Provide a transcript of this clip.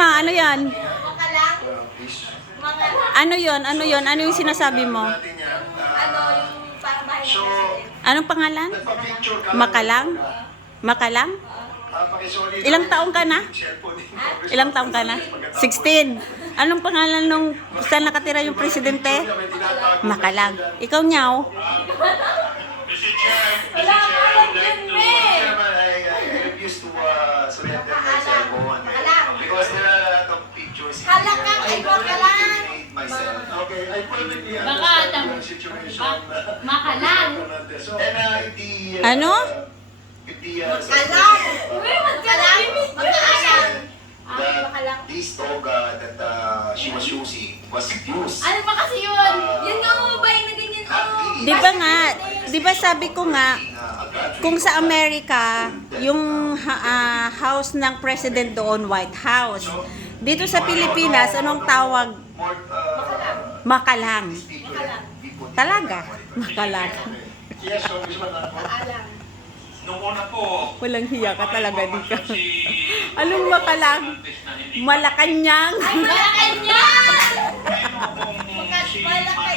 mo, ano yan? Maka lang. Mga, Ano yon? Ano yon? Ano yung sinasabi mo? ano, yung parang bahay ng president. Anong pangalan? Makalang? Makalang? Ilang taong ka na? Ilang taong ka na? 16. Anong pangalan nung saan nakatira yung presidente? Makalang. Ikaw, Nyaw? Wala ka lang din, me. Halakang ay makalang. Makalang. Ano? Makalang. Makalang. Makalang. Makalang. This toga that she was using was used. Ano ba kasi yun? Yun nga mo ba yung na ganyan? Oh. Di ba nga, di ba sabi ko nga, kung sa Amerika, yung house ng president doon, White House. Dito sa Pilipinas, anong tawag? Makalang. Talaga, makalang. Makalang. Nung una po, Walang hiya ka talaga dito. Anong makalang? Malakanyang. Malacanang! si Malacanang.